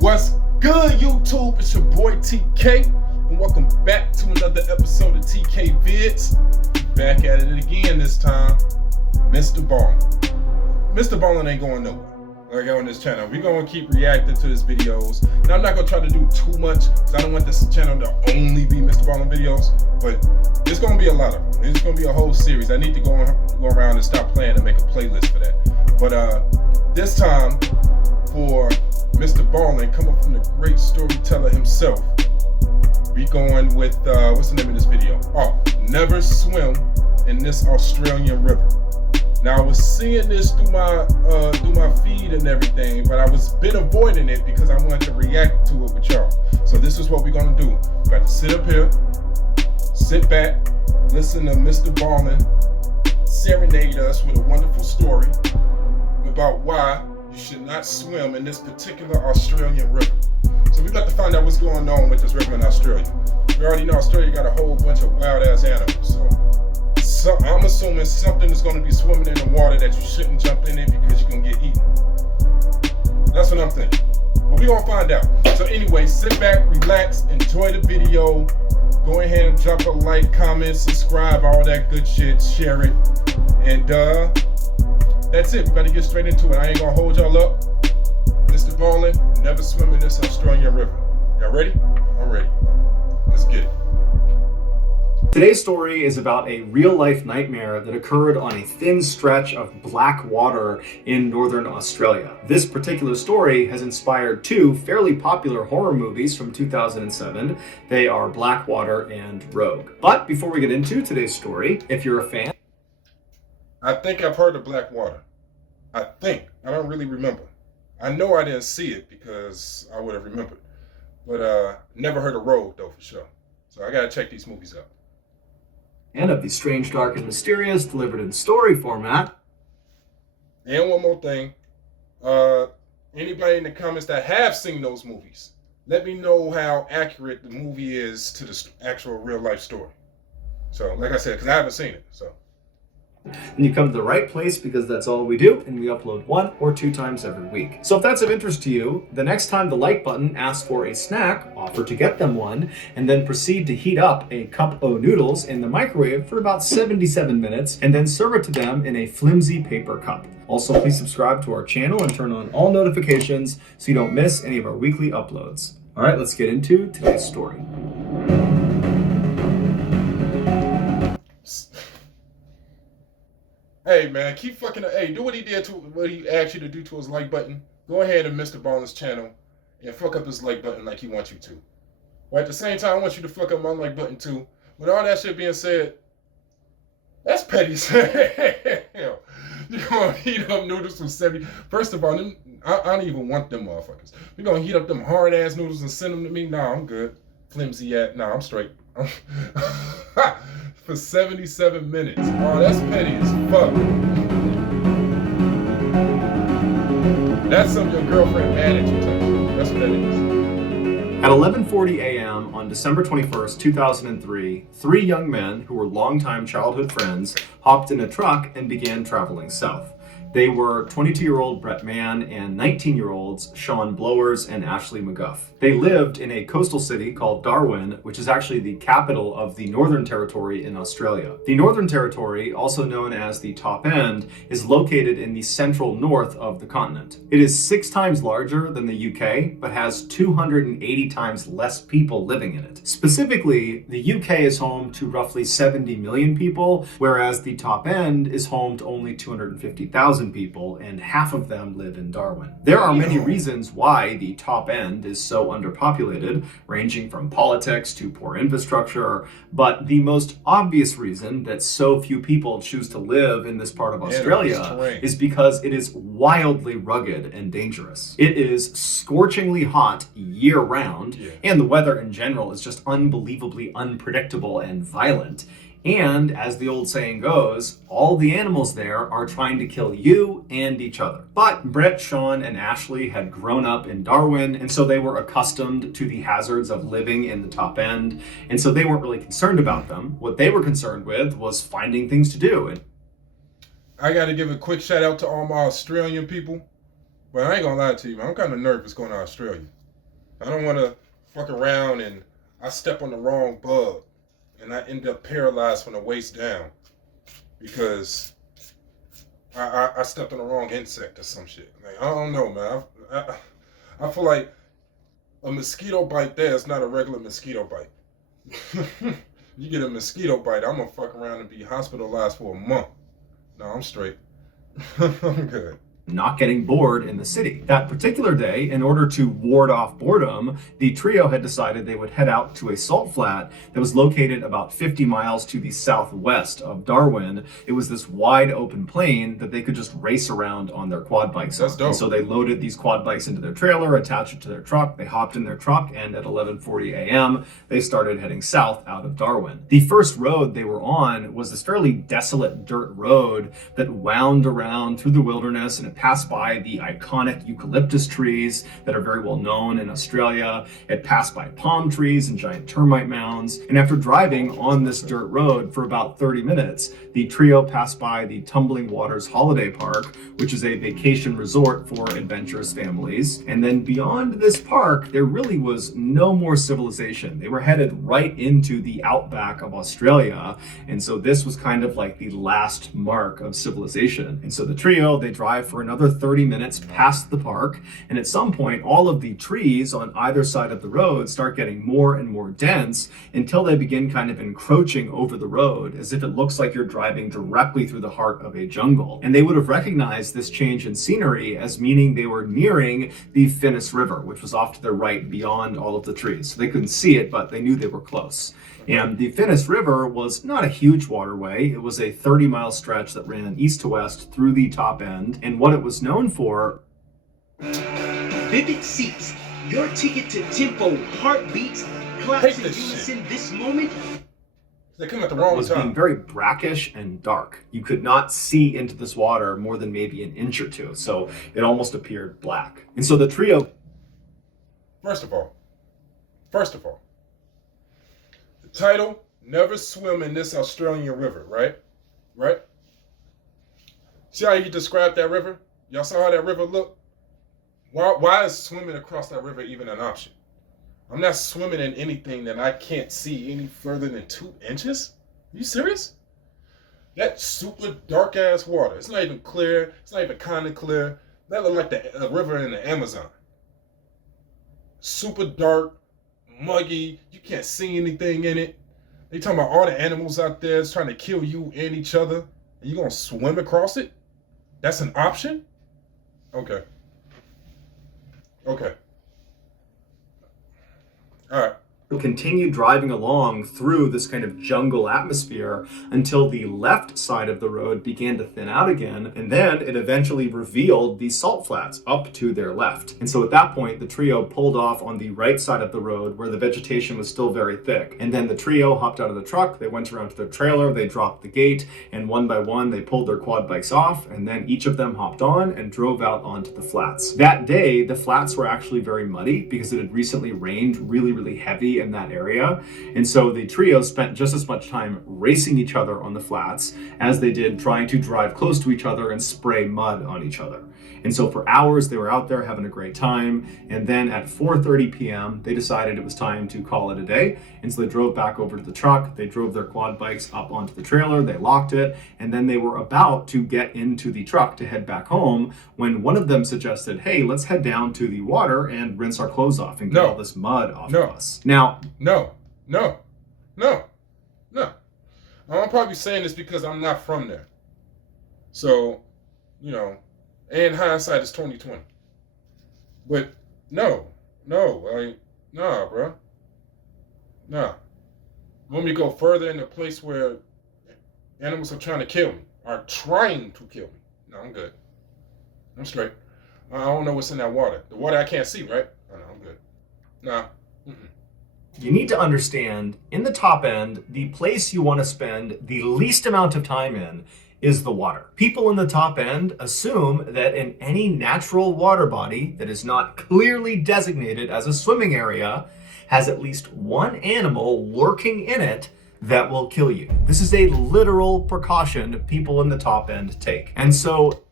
What's good, YouTube? It's your boy TK, and welcome back to another episode of TK Vids. Back at it again this time, MrBallen. MrBallen ain't going nowhere. Like on this channel, we're gonna keep reacting to his videos. Now I'm not gonna try to do too much because I don't want this channel to only be MrBallen videos, but it's gonna be a lot of them. It's gonna be a whole series. I need to go around and stop playing and make a playlist for that. But this time for MrBallen, coming from the great storyteller himself, we going with what's the name of this video? Oh, Never Swim in This Australian River. Now I was seeing this through my feed and everything, but I was been avoiding it because I wanted to react to it with y'all. So this is what we're gonna do. We got to sit up here, sit back, listen to MrBallen serenade us with a wonderful story about why you should not swim in this particular Australian river. So we got to find out what's going on with this river in Australia. We already know Australia got a whole bunch of wild ass animals, so I'm assuming something is going to be swimming in the water that you shouldn't jump in it because you're going to get eaten. That's what I'm thinking. But we're going to find out. So anyway, sit back, relax, enjoy the video. Go ahead and drop a like, comment, subscribe, all that good shit, share it. And that's it. We better get straight into it. I ain't going to hold y'all up. MrBallen, Never Swim in This Australian River. Y'all ready? I'm ready. Let's get it. Today's story is about a real-life nightmare that occurred on a thin stretch of black water in northern Australia. This particular story has inspired two fairly popular horror movies from 2007. They are Blackwater and Rogue. But before we get into today's story, if you're a fan... I think I've heard of Blackwater. I don't really remember. I know I didn't see it because I would have remembered. But never heard of Rogue though, for sure. So I gotta check these movies out. And of the strange, dark, and mysterious delivered in story format. And one more thing. Anybody in the comments that have seen those movies, let me know how accurate the movie is to the actual real life story. So, like I said, because I haven't seen it, so. Then you come to the right place because that's all we do, and we upload 1 or 2 times every week. So if that's of interest to you, the next time the like button asks for a snack, offer to get them one, and then proceed to heat up a cup of noodles in the microwave for about 77 minutes, and then serve it to them in a flimsy paper cup. Also, please subscribe to our channel and turn on all notifications so you don't miss any of our weekly uploads. All right, let's get into today's story. Hey man, keep fucking. Hey, do what he did to what he asked you to do to his like button. Go ahead and MrBallen's channel and fuck up his like button like he wants you to. But at the same time, I want you to fuck up my like button too. With all that shit being said, that's petty as hell. You're gonna heat up noodles from 70. First of all, I don't even want them motherfuckers. You're gonna heat up them hard ass noodles and send them to me? Nah, I'm good. Flimsy at. Nah, I'm straight. For 77 minutes. Oh, that's petty as fuck. That's something your girlfriend mad at you type. That's what that is. At 11:40 a.m. on December 21st, 2003, 3 young men who were longtime childhood friends hopped in a truck and began traveling south. They were 22-year-old Brett Mann and 19-year-olds Sean Blowers and Ashley McGuff. They lived in a coastal city called Darwin, which is actually the capital of the Northern Territory in Australia. The Northern Territory, also known as the Top End, is located in the central north of the continent. It is 6 times larger than the UK, but has 280 times less people living in it. Specifically, the UK is home to roughly 70 million people, whereas the Top End is home to only 250,000 people, and half of them live in Darwin. There are many reasons why the Top End is so underpopulated, ranging from politics to poor infrastructure, but the most obvious reason that so few people choose to live in this part of Australia is because it is wildly rugged and dangerous. It is scorchingly hot year-round, and the weather in general is just unbelievably unpredictable and violent. And as the old saying goes, all the animals there are trying to kill you and each other. But Brett, Sean, and Ashley had grown up in Darwin, and so they were accustomed to the hazards of living in the Top End, and so they weren't really concerned about them. What they were concerned with was finding things to do. And I got to give a quick shout out to all my Australian people. But I ain't gonna lie to you, man. I'm kind of nervous going to Australia. I don't want to fuck around and I step on the wrong bug and I end up paralyzed from the waist down because I stepped on the wrong insect or some shit. Like, I don't know, man. I feel like a mosquito bite there is not a regular mosquito bite. You get a mosquito bite, I'm gonna fuck around and be hospitalized for a month. No, I'm straight. I'm good. Not getting bored in the city. That particular day, in order to ward off boredom, the trio had decided they would head out to a salt flat that was located about 50 miles to the southwest of Darwin. It was this wide open plain that they could just race around on their quad bikes. That's dope. And so they loaded these quad bikes into their trailer, attached it to their truck, they hopped in their truck, and at 11:40 a.m., they started heading south out of Darwin. The first road they were on was this fairly desolate dirt road that wound around through the wilderness, and it passed by the iconic eucalyptus trees that are very well known in Australia. It passed by palm trees and giant termite mounds. And after driving on this dirt road for about 30 minutes, the trio passed by the Tumbling Waters Holiday Park, which is a vacation resort for adventurous families. And then beyond this park, there really was no more civilization. They were headed right into the outback of Australia. And so this was kind of like the last mark of civilization. And so the trio, they drive for another 30 minutes past the park. And at some point, all of the trees on either side of the road start getting more and more dense until they begin kind of encroaching over the road, as if it looks like you're driving directly through the heart of a jungle. And they would have recognized this change in scenery as meaning they were nearing the Finnis River, which was off to their right beyond all of the trees. So they couldn't see it, but they knew they were close. And the Finnis River was not a huge waterway. It was a 30-mile stretch that ran east to west through the top end. And what it was known for... Vivid seats, your ticket to tempo, heartbeats, claps in unison this moment. They come at the wrong was time. Being very brackish and dark. You could not see into this water more than maybe an inch or two. So it almost appeared black. And so the trio... First of all, the title, Never Swim in This Australian River, right? Right? See how you described that river? Y'all saw how that river looked? Why is swimming across that river even an option? I'm not swimming in anything that I can't see any further than 2 inches? Are you serious? That super dark ass water. It's not even clear. It's not even kind of clear. That look like the river in the Amazon. Super dark, muggy. You can't see anything in it. They talking about all the animals out there is trying to kill you and each other. And you gonna swim across it? That's an option? Okay. Okay. All right. continued driving along through this kind of jungle atmosphere until the left side of the road began to thin out again, and then it eventually revealed the salt flats up to their left. And so at that point, the trio pulled off on the right side of the road where the vegetation was still very thick. And then the trio hopped out of the truck, they went around to their trailer, they dropped the gate, and one by one they pulled their quad bikes off, and then each of them hopped on and drove out onto the flats. That day, the flats were actually very muddy because it had recently rained really, really heavy in that area. And so the trio spent just as much time racing each other on the flats as they did trying to drive close to each other and spray mud on each other. And so for hours they were out there having a great time, and then at 4:30 p.m. they decided it was time to call it a day. And so they drove back over to the truck, they drove their quad bikes up onto the trailer, they locked it, and then they were about to get into the truck to head back home when one of them suggested, hey, let's head down to the water and rinse our clothes off and get all this mud off of us. Now, No. I'm probably saying this because I'm not from there. So, and hindsight is 20/20. But nah, bro. Nah. Want me to go further in a place where animals are trying to kill me, are trying to kill me? No, I'm good. I'm straight. I don't know what's in that water. The water I can't see, right? Oh, no, I'm good. Nah. you need to understand, in the top end, the place you want to spend the least amount of time in is the water. People in the top end assume that in any natural water body that is not clearly designated as a swimming area has at least one animal lurking in it that will kill you. This is a literal precaution people in the top end take. And so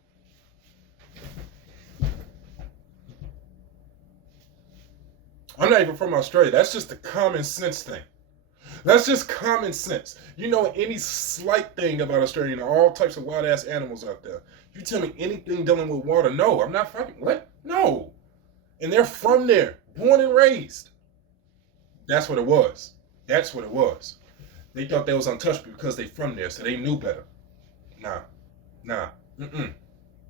I'm not even from Australia. That's just a common sense thing. That's just common sense. You know any slight thing about Australia, you know, all types of wild ass animals out there. You tell me anything dealing with water, no, I'm not fighting. What? No. And they're from there, born and raised. That's what it was. That's what it was. They thought they was untouchable because they from there, so they knew better. Nah.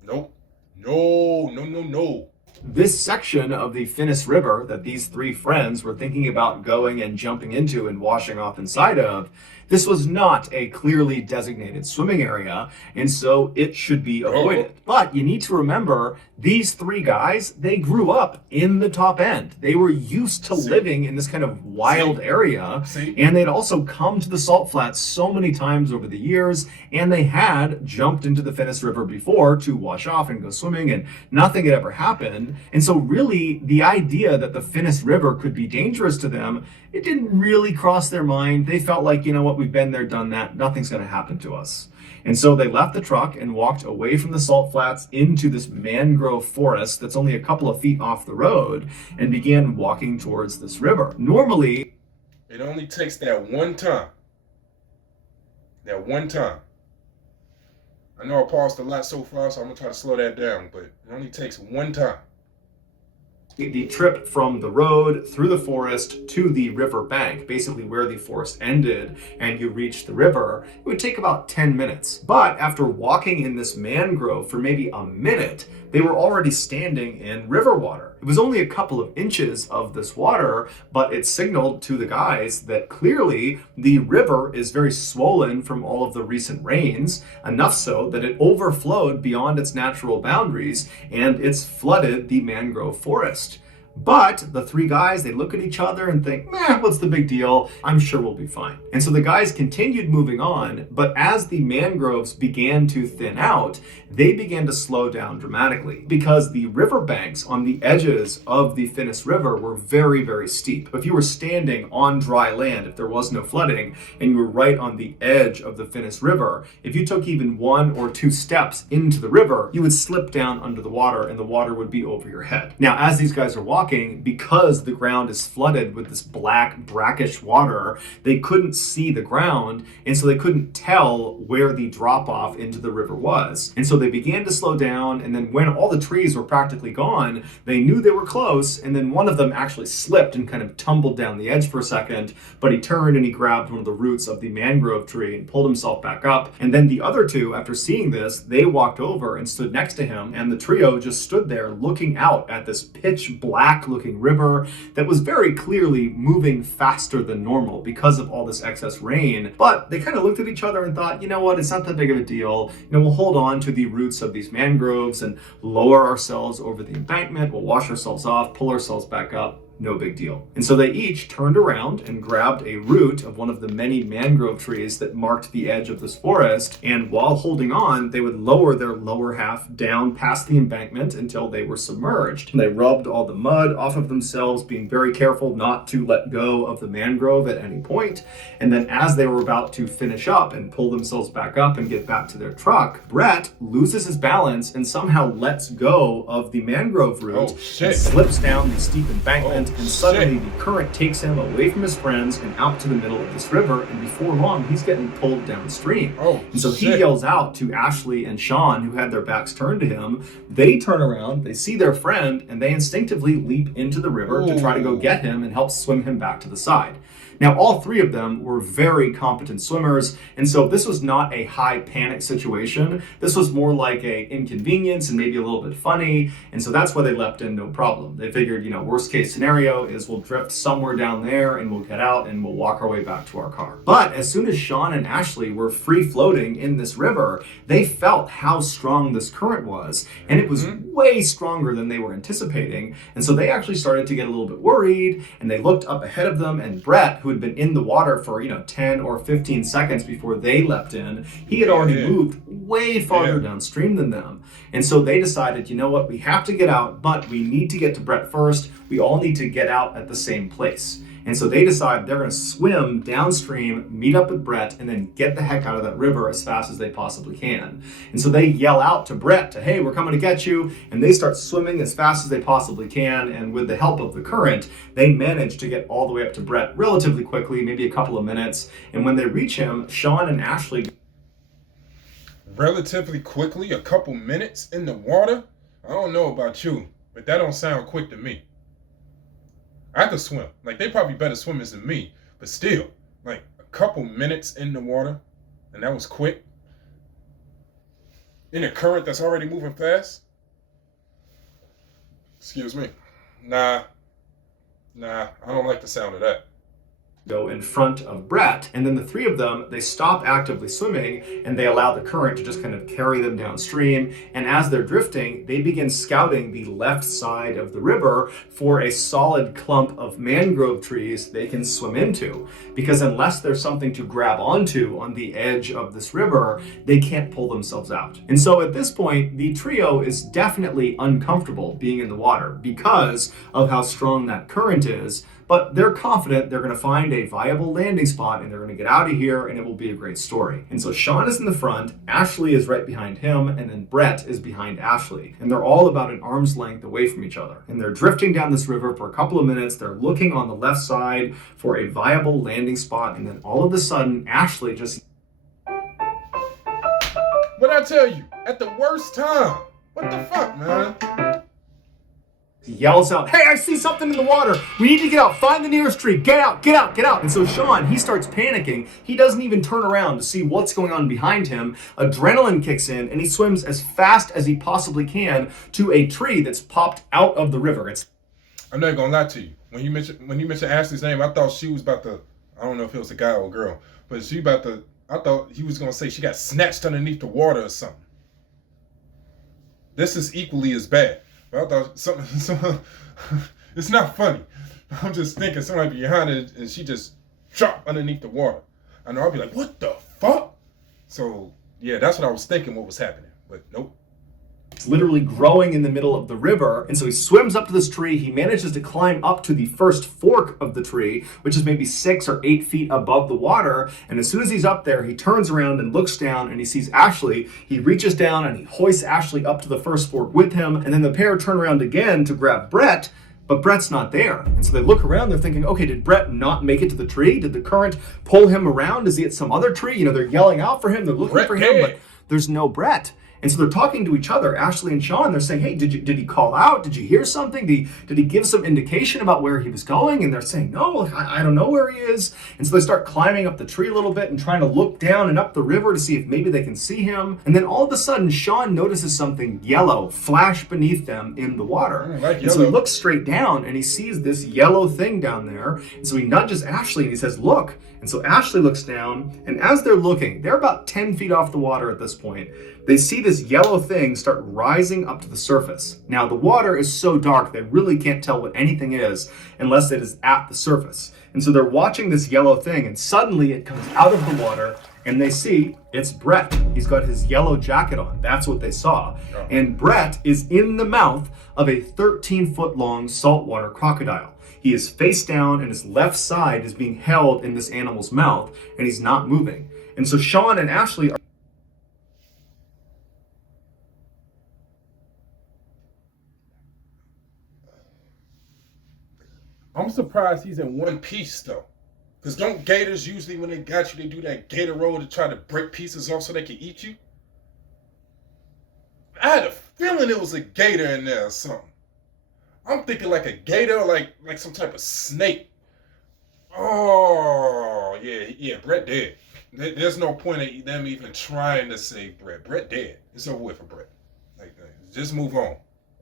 Nope. No. This section of the Finnis River that these three friends were thinking about going and jumping into and washing off inside of, this was not a clearly designated swimming area, and so it should be avoided. But you need to remember, these three guys, they grew up in the top end. They were used to living in this kind of wild area, and they'd also come to the salt flats so many times over the years, and they had jumped into the Finnis River before to wash off and go swimming, and nothing had ever happened. And so really, the idea that the Finnis River could be dangerous to them, it didn't really cross their mind. They felt like, you know what, we've been there, done that. Nothing's going to happen to us. And so they left the truck and walked away from the salt flats into this mangrove forest that's only a couple of feet off the road and began walking towards this river. Normally, it only takes that one time. That one time. I know I paused a lot so far, so I'm going to try to slow that down, but it only takes one time. The trip from the road through the forest to the river bank, basically where the forest ended and you reach the river, it would take about 10 minutes. But after walking in this mangrove for maybe a minute, they were already standing in river water. It was only a couple of inches of this water, but it signaled to the guys that clearly the river is very swollen from all of the recent rains, enough so that it overflowed beyond its natural boundaries and it's flooded the mangrove forest. But the three guys, they look at each other and think, what's the big deal? I'm sure we'll be fine. And so the guys continued moving on, but as the mangroves began to thin out, they began to slow down dramatically because the riverbanks on the edges of the Finnis River were very, very steep. If you were standing on dry land, if there was no flooding, and you were right on the edge of the Finnis River, if you took even 1 or 2 steps into the river, you would slip down under the water and the water would be over your head. Now, as these guys are walking, because the ground is flooded with this black, brackish water, they couldn't see the ground, and so they couldn't tell where the drop-off into the river was. And so they began to slow down, and then when all the trees were practically gone, they knew they were close, and then one of them actually slipped and kind of tumbled down the edge for a second, but he turned and he grabbed one of the roots of the mangrove tree and pulled himself back up. And then the other two, after seeing this, they walked over and stood next to him, and the trio just stood there looking out at this pitch black looking river that was very clearly moving faster than normal because of all this excess rain. But they kind of looked at each other and thought, you know what, it's not that big of a deal. We'll hold on to the roots of these mangroves and lower ourselves over the embankment. We'll wash ourselves off, pull ourselves back up. No big deal. And so they each turned around and grabbed a root of one of the many mangrove trees that marked the edge of this forest, and while holding on, they would lower their lower half down past the embankment until they were submerged. And they rubbed all the mud off of themselves, being very careful not to let go of the mangrove at any point. And then as they were about to finish up and pull themselves back up and get back to their truck, Brett loses his balance and somehow lets go of the mangrove root and slips down the steep embankment. And suddenly the current takes him away from his friends and out to the middle of this river, and before long he's getting pulled downstream. And so he yells out to Ashley and Sean, who had their backs turned to him. They turn around, they see their friend, and they instinctively leap into the river to try to go get him and help swim him back to the side. Now, all three of them were very competent swimmers, and so this was not a high panic situation. This was more like a inconvenience and maybe a little bit funny, and so that's why they leapt in no problem. They figured, worst case scenario is we'll drift somewhere down there and we'll get out and we'll walk our way back to our car. But as soon as Sean and Ashley were free floating in this river, they felt how strong this current was, and it was way stronger than they were anticipating, and so they actually started to get a little bit worried, and they looked up ahead of them, and Brett, who had been in the water for 10 or 15 seconds before they leapt in, he had already moved way farther downstream than them. And so they decided, you know what, we have to get out, but we need to get to Brett first. we all need to get out at the same place. And so they decide they're going to swim downstream, meet up with Brett, and then get the heck out of that river as fast as they possibly can. And so they yell out to Brett, hey, we're coming to get you. And they start swimming as fast as they possibly can. And with the help of the current, they manage to get all the way up to Brett relatively quickly, maybe a couple of minutes. And when they reach him, Sean and Ashley... Relatively quickly, a couple minutes in the water? I don't know about you, but that don't sound quick to me. I could swim. Like, they probably better swimmers than me. But still, like, a couple minutes in the water, and that was quick. In a current that's already moving fast. Excuse me. Nah, I don't like the sound of that. Go in front of Brett, and then the three of them, they stop actively swimming and they allow the current to just kind of carry them downstream. And as they're drifting, they begin scouting the left side of the river for a solid clump of mangrove trees they can swim into, because unless there's something to grab onto on the edge of this river, they can't pull themselves out. And so at this point, the trio is definitely uncomfortable being in the water because of how strong that current is. But they're confident they're going to find a viable landing spot and they're going to get out of here and it will be a great story. And so Sean is in the front, Ashley is right behind him, and then Brett is behind Ashley. And they're all about an arm's length away from each other. And they're drifting down this river for a couple of minutes. They're looking on the left side for a viable landing spot. And then all of a sudden, Ashley just... What'd I tell you? At the worst time. What the fuck, man? yells out, hey, I see something in the water. We need to get out. Find the nearest tree. Get out, get out, get out. And so Sean, he starts panicking. He doesn't even turn around to see what's going on behind him. Adrenaline kicks in and he swims as fast as he possibly can to a tree that's popped out of the river. I'm not gonna lie to you. When you mentioned Ashley's name, I thought she was about to, I don't know if it was a guy or a girl, but I thought he was gonna say she got snatched underneath the water or something. This is equally as bad. But I thought something it's not funny. I'm just thinking somebody behind it and she just dropped underneath the water. I know I'll be like, what the fuck? So yeah, that's what I was thinking what was happening. But nope. It's literally growing in the middle of the river. And so he swims up to this tree. He manages to climb up to the first fork of the tree, which is maybe 6 or 8 feet above the water. And as soon as he's up there, he turns around and looks down and he sees Ashley. He reaches down and he hoists Ashley up to the first fork with him. And then the pair turn around again to grab Brett, but Brett's not there. And so they look around, they're thinking, okay, did Brett not make it to the tree? Did the current pull him around? Is he at some other tree? You know, they're yelling out for him. They're looking for him, but there's no Brett. And so they're talking to each other, Ashley and Sean. They're saying, hey, did he call out? Did you hear something? Did he give some indication about where he was going? And they're saying, no, I don't know where he is. And so they start climbing up the tree a little bit and trying to look down and up the river to see if maybe they can see him. And then all of a sudden, Sean notices something yellow flash beneath them in the water. And so he looks straight down and he sees this yellow thing down there. And so he nudges Ashley and he says, look. And so Ashley looks down, and as they're looking, they're about 10 feet off the water at this point. They see this yellow thing start rising up to the surface. Now, the water is so dark, they really can't tell what anything is unless it is at the surface. And so they're watching this yellow thing, and suddenly it comes out of the water, and they see it's Brett. He's got his yellow jacket on. That's what they saw. And Brett is in the mouth of a 13-foot-long saltwater crocodile. He is face down and his left side is being held in this animal's mouth and he's not moving. And so Sean and Ashley are... I'm surprised he's in one piece though. Because don't gators usually when they got you, they do that gator roll to try to break pieces off so they can eat you? I had a feeling it was a gator in there or something. I'm thinking like a gator, like some type of snake. Oh, yeah, Brett dead. There's no point in them even trying to save Brett. Brett dead. It's over with for Brett. Just move on.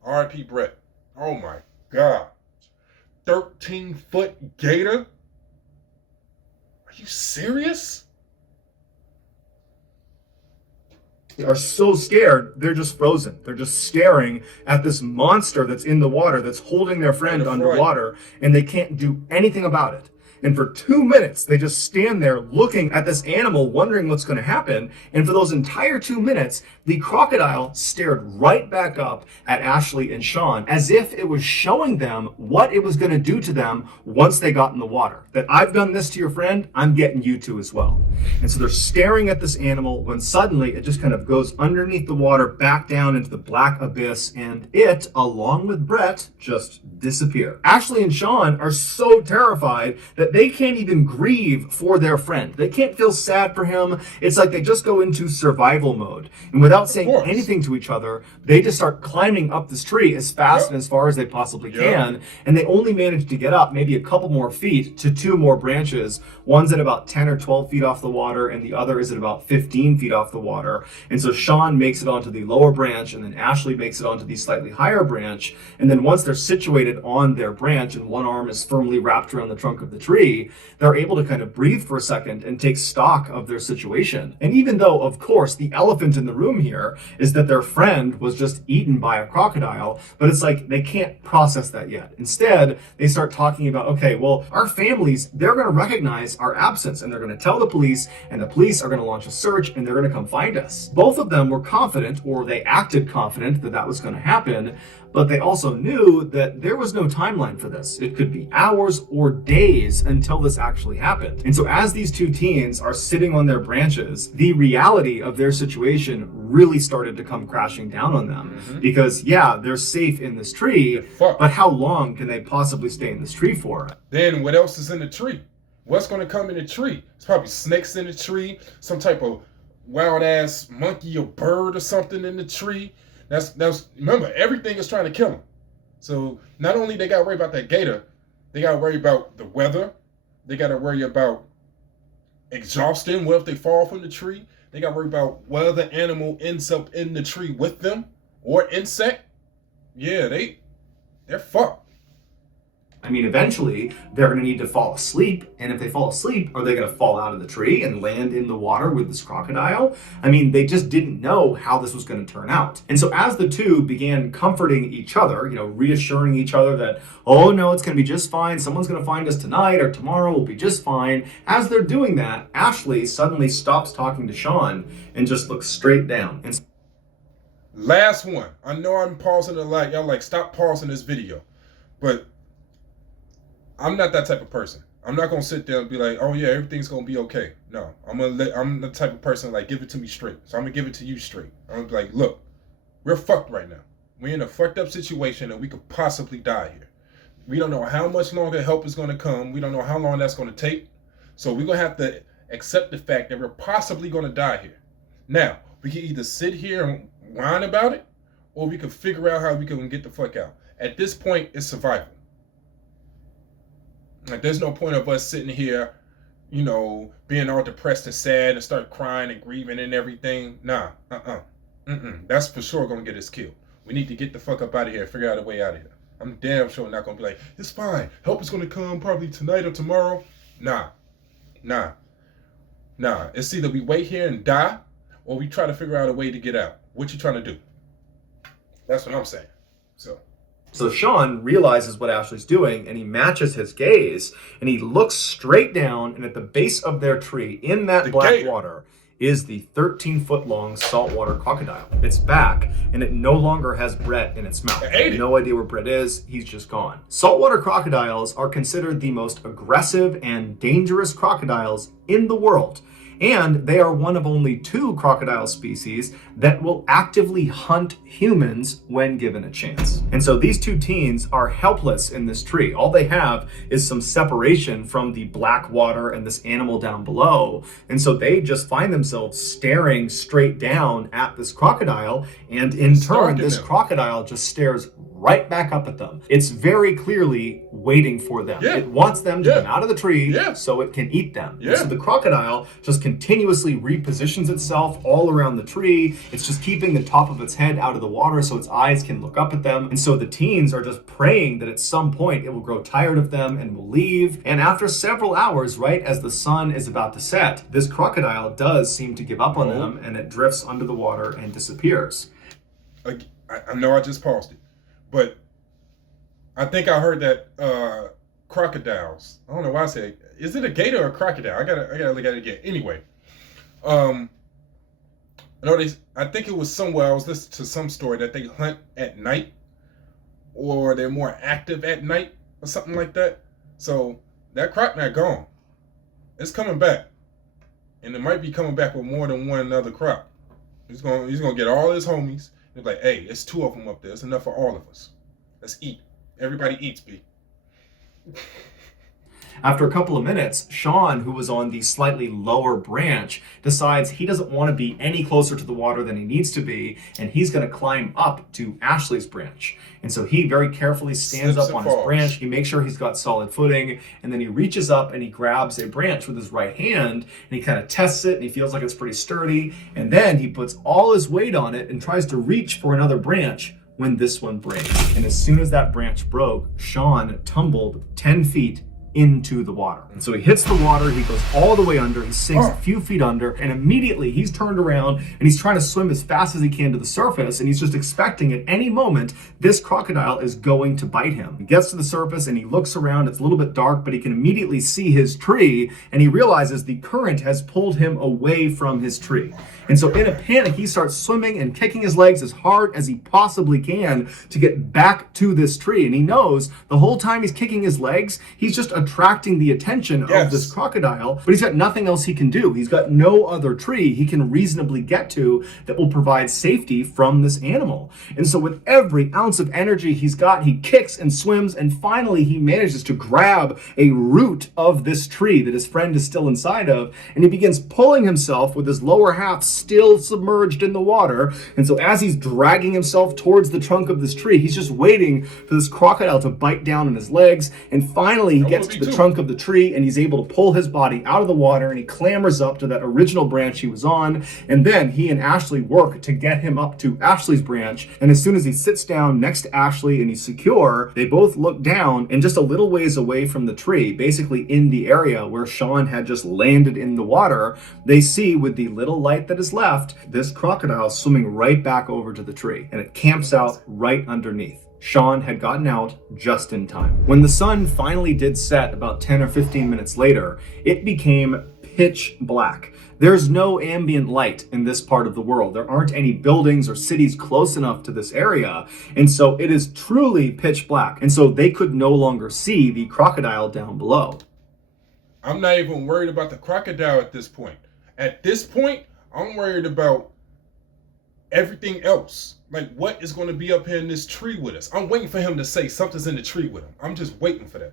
R.I.P. Brett. Oh my God. 13-foot gator? Are you serious? Are so scared, they're just frozen. They're just staring at this monster that's in the water, that's holding their friend underwater, and they can't do anything about it. And for 2 minutes, they just stand there looking at this animal, wondering what's going to happen. And for those entire 2 minutes, the crocodile stared right back up at Ashley and Sean as if it was showing them what it was going to do to them once they got in the water. That I've done this to your friend, I'm getting you to as well. And so they're staring at this animal when suddenly it just kind of goes underneath the water, back down into the black abyss, and it, along with Brett, just disappear. Ashley and Sean are so terrified that they can't even grieve for their friend. They can't feel sad for him. It's like they just go into survival mode. And without saying anything to each other, they just start climbing up this tree as fast and as far as they possibly can. And they only manage to get up maybe a couple more feet to 2 more branches. One's at about 10 or 12 feet off the water, and the other is at about 15 feet off the water. And so Sean makes it onto the lower branch, and then Ashley makes it onto the slightly higher branch. And then once they're situated on their branch and one arm is firmly wrapped around the trunk of the tree, they're able to kind of breathe for a second and take stock of their situation. And even though, of course, the elephant in the room here is that their friend was just eaten by a crocodile, but it's like they can't process that yet. Instead, they start talking about, okay, well, our families, they're going to recognize our absence, and they're going to tell the police, and the police are going to launch a search, and they're going to come find us. Both of them were confident, or they acted confident, that that was going to happen, but they also knew that there was no timeline for this. It could be hours or days until this actually happened. And so as these two teens are sitting on their branches, the reality of their situation really started to come crashing down on them. Because yeah, they're safe in this tree, but how long can they possibly stay in this tree for? Then what else is in the tree? What's going to come in the tree? It's probably snakes in the tree, some type of wild ass monkey or bird or something in the tree. That's remember, everything is trying to kill them. So not only they got to worry about that gator, they got to worry about the weather. They got to worry about exhaustion. What if they fall from the tree? They got to worry about what other animal ends up in the tree with them, or insect. Yeah, they're fucked. I mean, eventually, they're going to need to fall asleep. And if they fall asleep, are they going to fall out of the tree and land in the water with this crocodile? I mean, they just didn't know how this was going to turn out. And so as the two began comforting each other, reassuring each other that, oh, no, it's going to be just fine. Someone's going to find us tonight or tomorrow. We'll be just fine. As they're doing that, Ashley suddenly stops talking to Sean and just looks straight down. And last one. I know I'm pausing a lot. Y'all like, stop pausing this video. But I'm not that type of person. I'm not gonna sit there and be like, oh yeah, everything's gonna be okay. No, I'm the type of person like, give it to me straight. So I'm gonna give it to you straight. I'm gonna be like, look, we're fucked right now. We're in a fucked up situation and we could possibly die here. We don't know how much longer help is gonna come. We don't know how long that's gonna take. So we're gonna have to accept the fact that we're possibly gonna die here. Now, we can either sit here and whine about it, or we can figure out how we can get the fuck out. At this point, it's survival. Like, there's no point of us sitting here, being all depressed and sad and start crying and grieving and everything. Nah, that's for sure gonna get us killed. We need to get the fuck up out of here and figure out a way out of here. I'm damn sure not gonna be like, it's fine. Help is gonna come probably tonight or tomorrow. Nah. It's either we wait here and die, or we try to figure out a way to get out. What you trying to do? That's what I'm saying. So Sean realizes what Ashley's doing, and he matches his gaze, and he looks straight down, and at the base of their tree, in that black water, is the 13-foot-long saltwater crocodile. It's back, and it no longer has Brett in its mouth. I have no idea where Brett is. He's just gone. Saltwater crocodiles are considered the most aggressive and dangerous crocodiles in the world. And they are one of only 2 crocodile species that will actively hunt humans when given a chance. And so these 2 teens are helpless in this tree. All they have is some separation from the black water and this animal down below. And so they just find themselves staring straight down at this crocodile. And in turn, this crocodile just stares right back up at them. It's very clearly waiting for them. It wants them to come out of the tree so it can eat them. So the crocodile just continuously repositions itself all around the tree. It's just keeping the top of its head out of the water so its eyes can look up at them. And so the teens are just praying that at some point it will grow tired of them and will leave. And after several hours, right as the sun is about to set, this crocodile does seem to give up on them, and it drifts under the water and disappears. I know I just paused it, but I think I heard that crocodiles. I don't know why I say, is it a gator or a crocodile? I gotta look at it again. Anyway, I think it was somewhere I was listening to some story that they hunt at night, or they're more active at night, or something like that. So that crocodile gone. It's coming back, and it might be coming back with more than one other croc. He's gonna get all his homies. He's like, hey, it's 2 of them up there. It's enough for all of us. Let's eat. Everybody eats, B. After a couple of minutes, Sean, who was on the slightly lower branch, decides he doesn't want to be any closer to the water than he needs to be, and he's going to climb up to Ashley's branch. And so he very carefully stands up on his branch. He makes sure he's got solid footing, and then he reaches up and he grabs a branch with his right hand, and he kind of tests it, and he feels like it's pretty sturdy. And then he puts all his weight on it and tries to reach for another branch when this one breaks. And as soon as that branch broke, Sean tumbled 10 feet into the water. And so he hits the water, he goes all the way under, he sinks a few feet under, and immediately he's turned around and he's trying to swim as fast as he can to the surface, and he's just expecting at any moment this crocodile is going to bite him. He gets to the surface and he looks around. It's a little bit dark, but he can immediately see his tree, and he realizes the current has pulled him away from his tree. And so in a panic, he starts swimming and kicking his legs as hard as he possibly can to get back to this tree. And he knows the whole time he's kicking his legs, he's just attracting the attention of this crocodile, but he's got nothing else he can do. He's got no other tree he can reasonably get to that will provide safety from this animal. And so with every ounce of energy he's got, he kicks and swims, and finally he manages to grab a root of this tree that his friend is still inside of, and he begins pulling himself with his lower half still submerged in the water. And so as he's dragging himself towards the trunk of this tree, he's just waiting for this crocodile to bite down on his legs. And finally he gets to the trunk of the tree, and he's able to pull his body out of the water, and he clambers up to that original branch he was on. And then he and Ashley work to get him up to Ashley's branch. And as soon as he sits down next to Ashley and he's secure, they both look down, and just a little ways away from the tree, basically in the area where Sean had just landed in the water, they see with the little light that is left, this crocodile swimming right back over to the tree, and it camps out right underneath. Sean had gotten out just in time. When the sun finally did set about 10 or 15 minutes later, it became pitch black. There's no ambient light in this part of the world. There aren't any buildings or cities close enough to this area, and so it is truly pitch black. And so they could no longer see the crocodile down below. I'm not even worried about the crocodile at this point. At this point, I'm worried about everything else. Like, what is going to be up here in this tree with us? I'm waiting for him to say something's in the tree with him. I'm just waiting for that.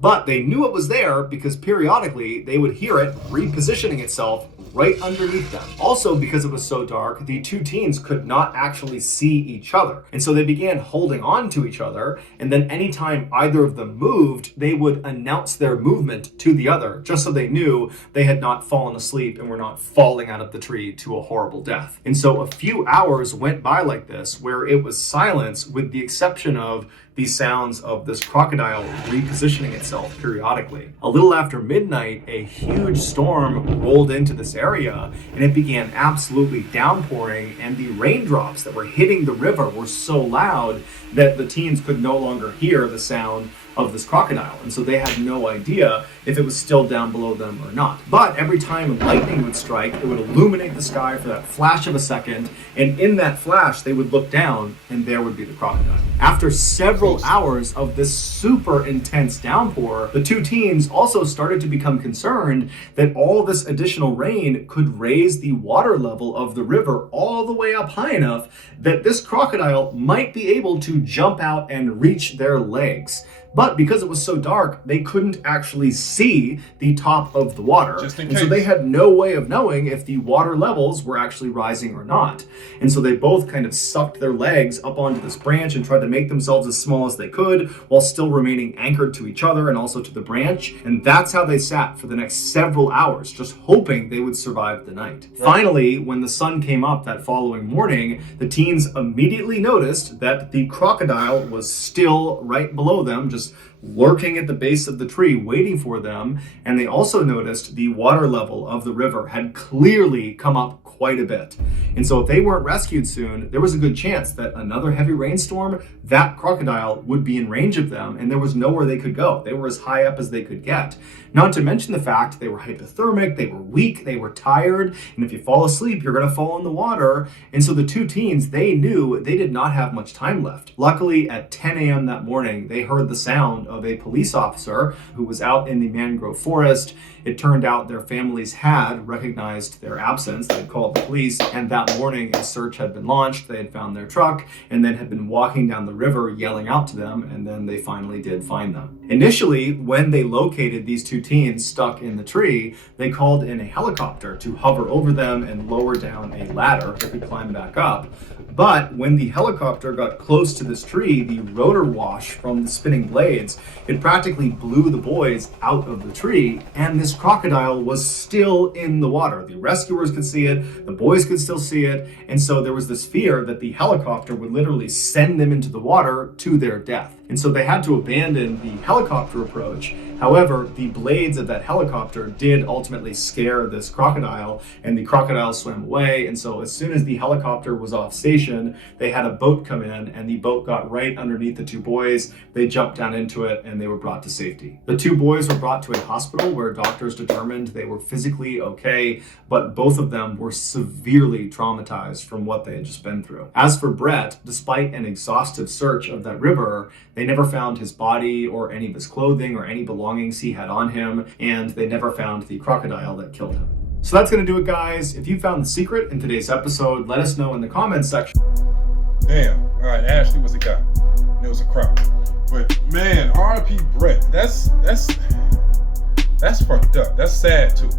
But they knew it was there because periodically they would hear it repositioning itself right underneath them. Also, because it was so dark, the two teens could not actually see each other. And so they began holding on to each other, and then anytime either of them moved, they would announce their movement to the other, just so they knew they had not fallen asleep and were not falling out of the tree to a horrible death. And so a few hours went by like this, where it was silence with the exception of the sounds of this crocodile repositioning itself periodically. A little after midnight, a huge storm rolled into this area, and it began absolutely downpouring, and the raindrops that were hitting the river were so loud that the teens could no longer hear the sound of this crocodile, and so they had no idea if it was still down below them or not. But every time lightning would strike, it would illuminate the sky for that flash of a second, and in that flash they would look down, and there would be the crocodile. After several hours of this super intense downpour, the two teens also started to become concerned that all this additional rain could raise the water level of the river all the way up high enough that this crocodile might be able to jump out and reach their legs. But because it was so dark, they couldn't actually see the top of the water. Just in case. And so they had no way of knowing if the water levels were actually rising or not. And so they both kind of sucked their legs up onto this branch and tried to make themselves as small as they could while still remaining anchored to each other and also to the branch. And that's how they sat for the next several hours, just hoping they would survive the night. Right. Finally, when the sun came up that following morning, the teens immediately noticed that the crocodile was still right below them, just lurking at the base of the tree waiting for them. And they also noticed the water level of the river had clearly come up quite a bit. And so if they weren't rescued soon, there was a good chance that another heavy rainstorm, that crocodile would be in range of them, and there was nowhere they could go. They were as high up as they could get. Not to mention the fact they were hypothermic, they were weak, they were tired, and if you fall asleep, you're gonna fall in the water. And so the two teens, they knew they did not have much time left. Luckily, at 10 a.m. that morning, they heard the sound of a police officer who was out in the mangrove forest. It turned out their families had recognized their absence. They had called the police, and that morning a search had been launched. They had found their truck and then had been walking down the river yelling out to them, and then they finally did find them. Initially, when they located these two teens stuck in the tree, they called in a helicopter to hover over them and lower down a ladder that could climb back up. But when the helicopter got close to this tree, the rotor wash from the spinning blades, it practically blew the boys out of the tree, and this crocodile was still in the water. The rescuers could see it, the boys could still see it, and so there was this fear that the helicopter would literally send them into the water to their death. And so they had to abandon the helicopter approach. However, the blades of that helicopter did ultimately scare this crocodile, and the crocodile swam away. And so as soon as the helicopter was off station, they had a boat come in, and the boat got right underneath the two boys. They jumped down into it, and they were brought to safety. The two boys were brought to a hospital where doctors determined they were physically okay, but both of them were severely traumatized from what they had just been through. As for Brett, despite an exhaustive search of that river, they never found his body or any of his clothing or any belongings he had on him, and they never found the crocodile that killed him. So that's gonna do it, guys. If you found the secret in today's episode, let us know in the comments section. Damn. All right, Ashley was a guy. And it was a crop. But man, R.I.P. Brett. That's fucked up. That's sad too,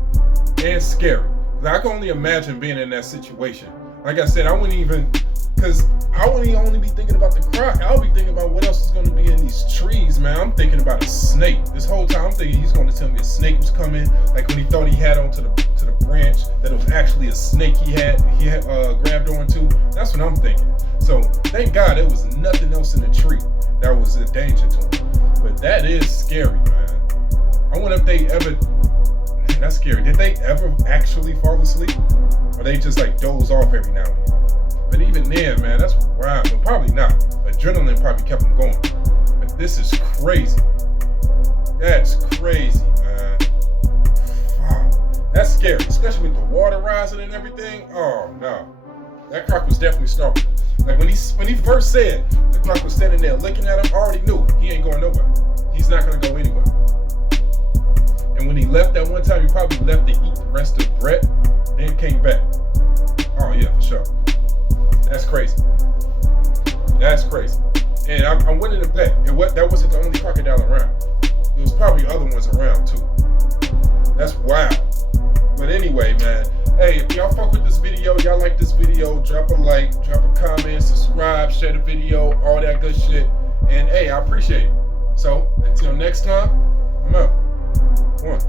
and scary. I can only imagine being in that situation. Like I said, I wouldn't even, because I wouldn't only be thinking about the croc. I'll be thinking about what else is going to be in these trees, man. I'm thinking about a snake. This whole time I'm thinking he's going to tell me a snake was coming. Like when he thought he had onto the branch, that it was actually a snake he had grabbed onto. That's what I'm thinking. So thank God there was nothing else in the tree that was a danger to him. But that is scary, man. I wonder if they ever, man, that's scary. Did they ever actually fall asleep? Or they just like doze off every now and then? But even then, man, that's wild. But probably not. Adrenaline probably kept them going. But this is crazy. That's crazy, man. Wow. That's scary, especially with the water rising and everything. Oh no, that croc was definitely starving. Like when he first said the croc was standing there looking at him, I already knew he ain't going nowhere. He's not gonna go anywhere. And when he left that one time, he probably left to eat the rest of Brett, then came back. Oh yeah, for sure. That's crazy. That's crazy. And I'm willing to bet that wasn't the only crocodile around. There was probably other ones around too. That's wild. But anyway, man. Hey, if y'all fuck with this video, y'all like this video, drop a like, drop a comment, subscribe, share the video, all that good shit. And hey, I appreciate it. So until next time, I'm out. One.